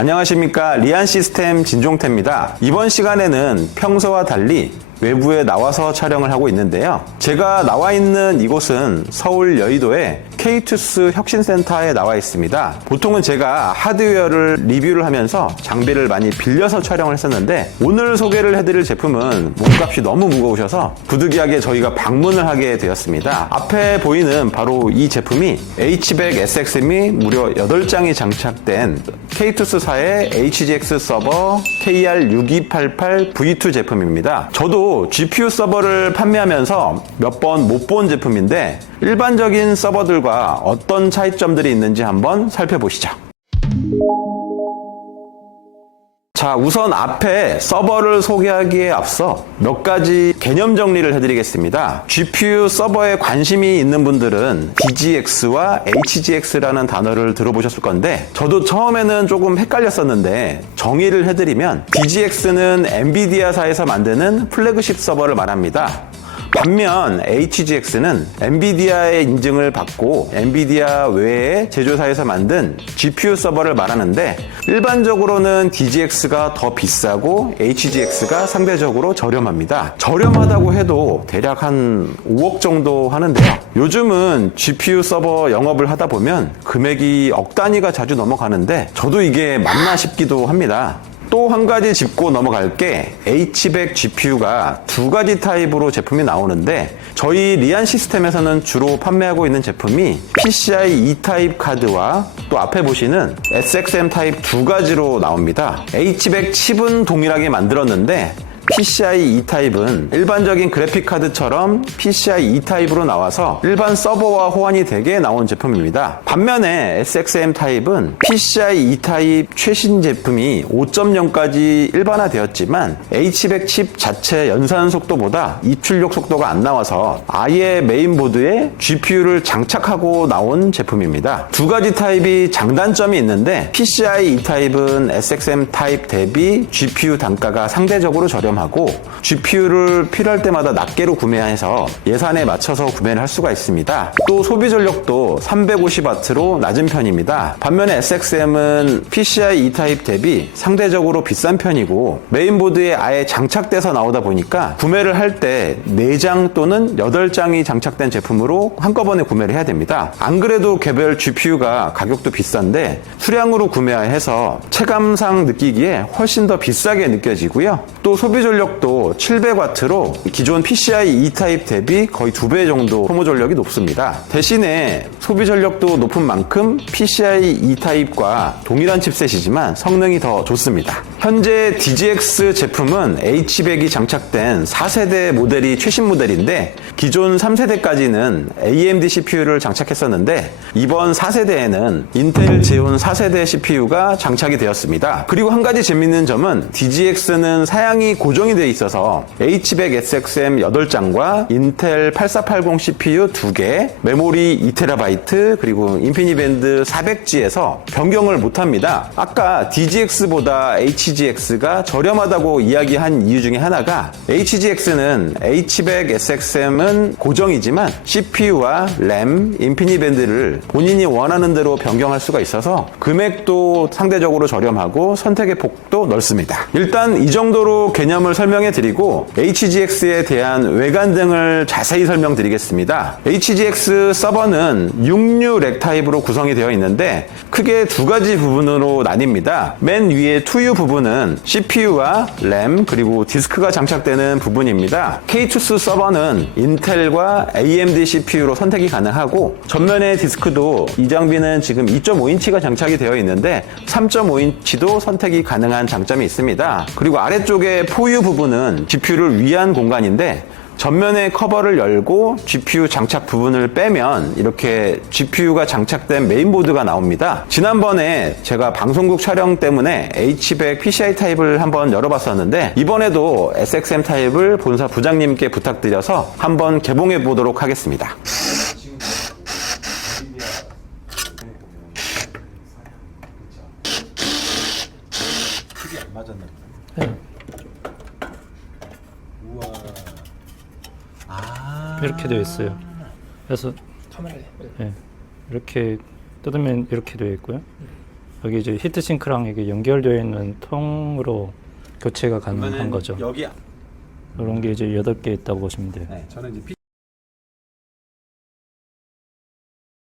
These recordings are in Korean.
안녕하십니까, 리안시스템 진종태입니다. 이번 시간에는 평소와 달리 외부에 나와서 촬영을 하고 있는데요. 제가 나와 있는 이곳은 서울 여의도의 K-투스 혁신센터에 나와 있습니다. 보통은 제가 하드웨어를 리뷰를 하면서 장비를 많이 빌려서 촬영을 했었는데, 오늘 소개를 해드릴 제품은 몸값이 너무 무거우셔서 부득이하게 저희가 방문을 하게 되었습니다. 앞에 보이는 바로 이 제품이 H100SXM이 무려 8장이 장착된 K-투스사의 HGX 서버 KR6288V2 제품입니다. 저도 GPU 서버를 판매하면서 몇 번 못 본 제품인데, 일반적인 서버들과 어떤 차이점들이 있는지 한번 살펴보시죠. 자, 우선 앞에 서버를 소개하기에 앞서 몇 가지 개념 정리를 해드리겠습니다. GPU 서버에 관심이 있는 분들은 DGX와 HGX라는 단어를 들어보셨을 건데, 저도 처음에는 조금 헷갈렸었는데 정의를 해드리면 DGX는 엔비디아사에서 만드는 플래그십 서버를 말합니다. 반면 HGX는 엔비디아의 인증을 받고 엔비디아 외의 제조사에서 만든 GPU 서버를 말하는데, 일반적으로는 DGX가 더 비싸고 HGX가 상대적으로 저렴합니다. 저렴하다고 해도 대략 한 5억 정도 하는데요. 요즘은 GPU 서버 영업을 하다 보면 금액이 억 단위가 자주 넘어가는데, 저도 이게 맞나 싶기도 합니다. 또 한 가지 짚고 넘어갈 게, H100 GPU가 두 가지 타입으로 제품이 나오는데, 저희 리안 시스템에서는 주로 판매하고 있는 제품이 PCI E타입 카드와 또 앞에 보시는 SXM 타입 두 가지로 나옵니다. H100 칩은 동일하게 만들었는데, PCI E타입은 일반적인 그래픽카드처럼 PCI E타입으로 나와서 일반 서버와 호환이 되게 나온 제품입니다. 반면에 SXM 타입은 PCI E타입 최신 제품이 5.0까지 일반화되었지만 H100 칩 자체 연산 속도보다 입출력 속도가 안 나와서 아예 메인보드에 GPU를 장착하고 나온 제품입니다. 두 가지 타입이 장단점이 있는데, PCI E타입은 SXM 타입 대비 GPU 단가가 상대적으로 저렴합니다. 하고 GPU를 필요할 때마다 낱개로 구매해서 예산에 맞춰서 구매를 할 수가 있습니다. 또 소비 전력도 350W로 낮은 편입니다. 반면에 SXM은 PCI E타입 대비 상대적으로 비싼 편이고, 메인보드에 아예 장착돼서 나오다 보니까 구매를 할 때 4장 또는 8장이 장착된 제품으로 한꺼번에 구매를 해야 됩니다. 안 그래도 개별 GPU가 가격도 비싼데 수량으로 구매해서 체감상 느끼기에 훨씬 더 비싸게 느껴지고요. 또 소비 전력도 700W로 기존 PCI E타입 대비 거의 2배 정도 소모 전력이 높습니다. 대신에 소비 전력도 높은 만큼 PCI E타입과 동일한 칩셋이지만 성능이 더 좋습니다. 현재 DGX 제품은 H100이 장착된 4세대 모델이 최신 모델인데, 기존 3세대까지는 AMD CPU를 장착했었는데, 이번 4세대에는 인텔 제온 4세대 CPU가 장착이 되었습니다. 그리고 한 가지 재밌는 점은, DGX는 사양이 고정이 되어 있어서 H100SXM 8장과 인텔 8480 CPU 2개, 메모리 2TB, 그리고 인피니밴드 400G에서 변경을 못합니다. 아까 DGX보다 HGX가 저렴하다고 이야기한 이유 중에 하나가, HGX는 H100SXM은 고정이지만 CPU와 램, 인피니밴드를 본인이 원하는 대로 변경할 수가 있어서 금액도 상대적으로 저렴하고 선택의 폭도 넓습니다. 일단 이 정도로 개념을 설명해 드리고 HGX에 대한 외관 등을 자세히 설명드리겠습니다. HGX 서버는 6U 렉 타입으로 구성이 되어 있는데, 크게 두 가지 부분으로 나뉩니다. 맨 위에 2U 부분은 CPU와 램 그리고 디스크가 장착되는 부분입니다. K-투스 서버는 인텔과 AMD CPU로 선택이 가능하고, 전면의 디스크도 이 장비는 지금 2.5인치가 장착이 되어 있는데 3.5인치도 선택이 가능한 장점이 있습니다. 그리고 아래쪽에 4U 부분은 GPU를 위한 공간인데, 전면의 커버를 열고 GPU 장착 부분을 빼면 이렇게 GPU가 장착된 메인보드가 나옵니다. 지난번에 제가 방송국 촬영 때문에 H100 PCI 타입을 한번 열어봤었는데, 이번에도 SXM 타입을 본사 부장님께 부탁드려서 한번 개봉해 보도록 하겠습니다. 크게 안 맞았나 보네. 우와. 이렇게 되어 있어요. 그래서 카메라에 네, 이렇게 뜯으면 이렇게 되어 있고요. 여기 이제 히트싱크랑 이게 연결되어 있는 통으로 교체가 가능한 거죠. 여기 이런 게 이제 8개 있다고 보시면 돼요. 네, 저는 이제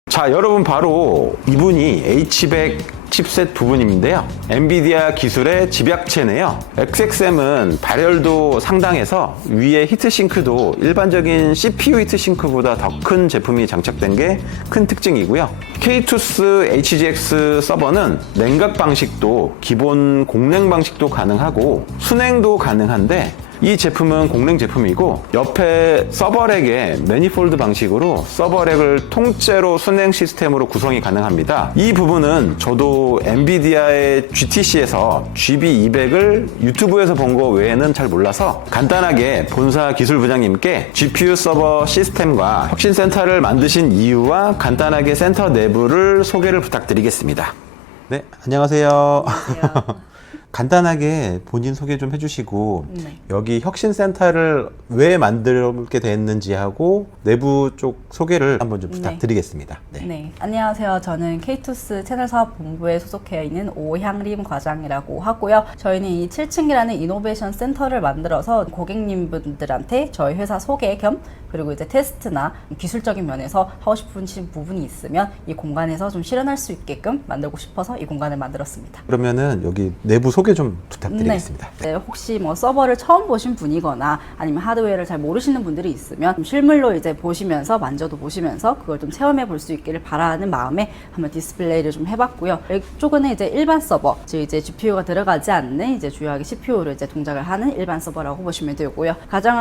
자, 여러분 바로 이분이 H100 칩셋 부분인데요. 엔비디아 기술의 집약체네요. XXM은 발열도 상당해서 위에 히트싱크도 일반적인 CPU 히트싱크보다 더 큰 제품이 장착된 게 큰 특징이고요. K2S HGX 서버는 냉각 방식도 기본 공냉 방식도 가능하고 순냉도 가능한데 이 제품은 공냉 제품이고 옆에 서버렉에 매니폴드 방식으로 서버렉을 통째로 순냉 시스템으로 구성이 가능합니다. 이 부분은 저도 엔비디아의 GTC에서 GB200을 유튜브에서 본 거 외에는 잘 몰라서 간단하게 본사 기술 부장님께 GPU 서버 시스템과 혁신센터를 만드신 이유와 간단하게 센터 내부를 소개를 부탁드리겠습니다. 네, 안녕하세요. 안녕하세요. 간단하게 본인 소개 좀 해주시고 네. 여기 혁신센터를 왜 만들게 됐는지 하고 내부 쪽 소개를 한번 좀 부탁드리겠습니다. 네. 네, 안녕하세요. 저는 K2S 채널사업본부에 소속해 있는 오향림 과장이라고 하고요. 저희는 이 7층이라는 이노베이션 센터를 만들어서 고객님분들한테 저희 회사 소개 겸 그리고 이제 테스트나 기술적인 면에서 하고 싶으신 부분이 있으면 이 공간에서 좀 실현할 수 있게끔 만들고 싶어서 이 공간을 만들었습니다. 그러면은 여기 내부 소개 좀 부탁드리겠습니다. 네. 혹시 뭐 서버를 처음 보신 분이거나 아니면 하드웨어를 잘 모르시는 분들이 있으면 좀 실물로 이제 보시면서 만져도 보시면서 그걸 좀 체험해 볼 수 있기를 바라는 마음에 한번 디스플레이를 좀 해봤고요. 이쪽은 이제 일반 서버, 즉 이제 GPU가 들어가지 않는 이제 주요하게 CPU로 이제 동작을 하는 일반 서버라고 보시면 되고요.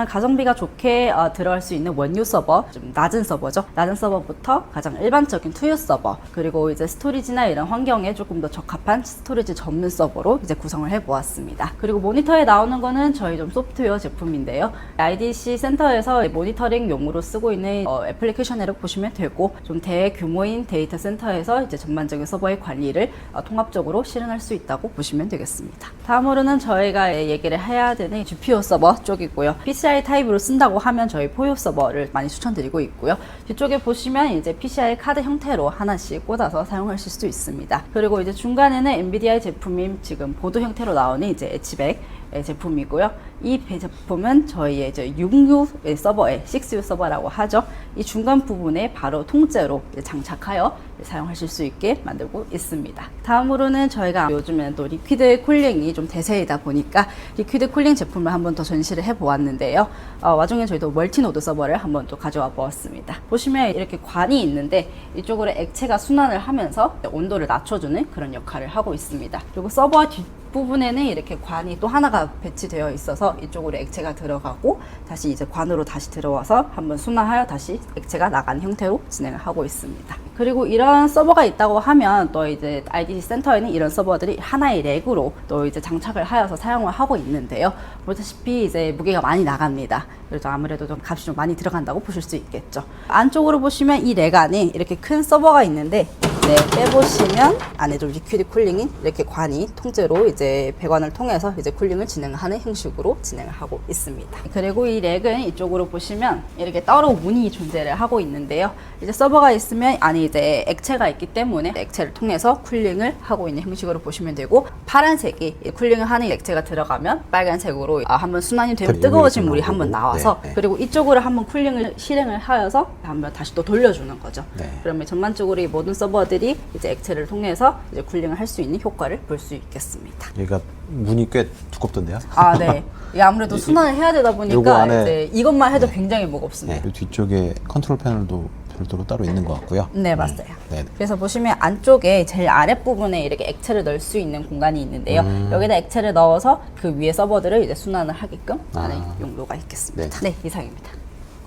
가성비가 좋게 들어갈 수 있는 원유 서버, 좀 낮은 서버죠. 낮은 서버부터 가장 일반적인 투유 서버, 그리고 이제 스토리지나 이런 환경에 조금 더 적합한 스토리지 접는 서버로 이제 구성을 해보았습니다. 그리고 모니터에 나오는 거는 저희 좀 소프트웨어 제품인데요. IDC 센터에서 모니터링용으로 쓰고 있는 애플리케이션이라고 보시면 되고 좀 대규모인 데이터 센터에서 이제 전반적인 서버의 관리를 통합적으로 실현할 수 있다고 보시면 되겠습니다. 다음으로는 저희가 얘기를 해야 되는 GPU 서버 쪽이고요. PCI 타입으로 쓴다고 하면 저희 포유 서버를 많이 추천드리고 있고요. 뒤쪽에 보시면 이제 PCI 카드 형태로 하나씩 꽂아서 사용하실 수 있습니다. 그리고 이제 중간에는 엔비디아의 제품인 지금 보드 형태로 나오는 이제 H100 제품이고요. 이 제품은 저희의 이제 6U 서버의 6U 서버라고 하죠. 이 중간 부분에 바로 통째로 장착하여 사용하실 수 있게 만들고 있습니다. 다음으로는 저희가 요즘에는 또 리퀴드 쿨링이 좀 대세이다 보니까 리퀴드 쿨링 제품을 한번 더 전시를 해 보았는데요. 와중에 저희도 멀티노드 서버를 한번 또 가져와 보았습니다. 보시면 이렇게 관이 있는데 이쪽으로 액체가 순환을 하면서 온도를 낮춰주는 그런 역할을 하고 있습니다. 그리고 서버 뒷부분에는 이렇게 관이 또 하나가 배치되어 있어서 이쪽으로 액체가 들어가고 다시 이제 관으로 다시 들어와서 한번 순환하여 다시 액체가 나가는 형태로 진행을 하고 있습니다. 그리고 이런 서버가 있다고 하면 또 이제 IDC 센터에는 이런 서버들이 하나의 렉으로 또 이제 장착을 하여서 사용을 하고 있는데요. 보다시피 이제 무게가 많이 나갑니다. 그래서 아무래도 좀 값이 좀 많이 들어간다고 보실 수 있겠죠. 안쪽으로 보시면 이 렉 안에 이렇게 큰 서버가 있는데 네, 빼보시면 안에 좀 리퀴드 쿨링인 이렇게 관이 통째로 이제 배관을 통해서 이제 쿨링을 진행하는 형식으로 진행을 하고 있습니다. 그리고 이 렉은 이쪽으로 보시면 이렇게 따로 문이 존재를 하고 있는데요. 이제 서버가 있으면 안에 이제 액체가 있기 때문에 액체를 통해서 쿨링을 하고 있는 형식으로 보시면 되고 파란색이 쿨링을 하는 액체가 들어가면 빨간색으로 한번 순환이 되면 뜨거워진 물이 한번 나와서 네. 그리고 이쪽으로 한번 쿨링을 실행을 하여서 한번 다시 또 돌려주는 거죠. 네. 그러면 전반적으로 이 모든 서버들이 이제 액체를 통해서 이제 쿨링을 할 수 있는 효과를 볼 수 있겠습니다. 얘가 문이 꽤 두껍던데요? 아, 네. 이게 아무래도 순환을 해야 되다 요거 보니까 안에 이제 이것만 해도 굉장히 무겁습니다. 네. 뒤쪽에 컨트롤 패널도 별도로 따로 있는 것 같고요. 네, 맞아요. 네. 그래서 보시면 안쪽에 제일 아랫부분에 이렇게 액체를 넣을 수 있는 공간이 있는데요. 여기다 액체를 넣어서 그 위에 서버들을 이제 순환을 하게끔 하는 용도가 있겠습니다. 네, 이상입니다.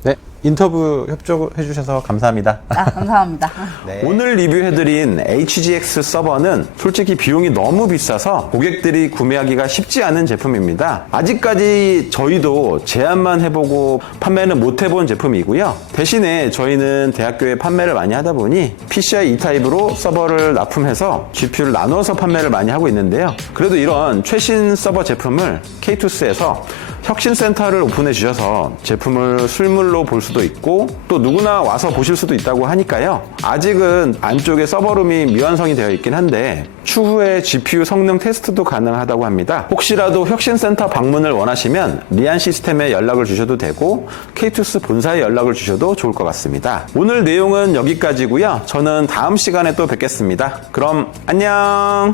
네, 인터뷰 협조해 주셔서 감사합니다. 감사합니다. 네. 오늘 리뷰해드린 HGX 서버는 솔직히 비용이 너무 비싸서 고객들이 구매하기가 쉽지 않은 제품입니다. 아직까지 저희도 제안만 해보고 판매는 못 해본 제품이고요. 대신에 저희는 대학교에 판매를 많이 하다 보니 PCI E타입으로 서버를 납품해서 GPU를 나눠서 판매를 많이 하고 있는데요. 그래도 이런 최신 서버 제품을 K2S에서 혁신센터를 오픈해 주셔서 제품을 실물로 볼 수도 있고 또 누구나 와서 보실 수도 있다고 하니까요. 아직은 안쪽에 서버룸이 미완성이 되어 있긴 한데 추후에 GPU 성능 테스트도 가능하다고 합니다. 혹시라도 혁신센터 방문을 원하시면 리안 시스템에 연락을 주셔도 되고 K-투스 본사에 연락을 주셔도 좋을 것 같습니다. 오늘 내용은 여기까지고요. 저는 다음 시간에 또 뵙겠습니다. 그럼 안녕!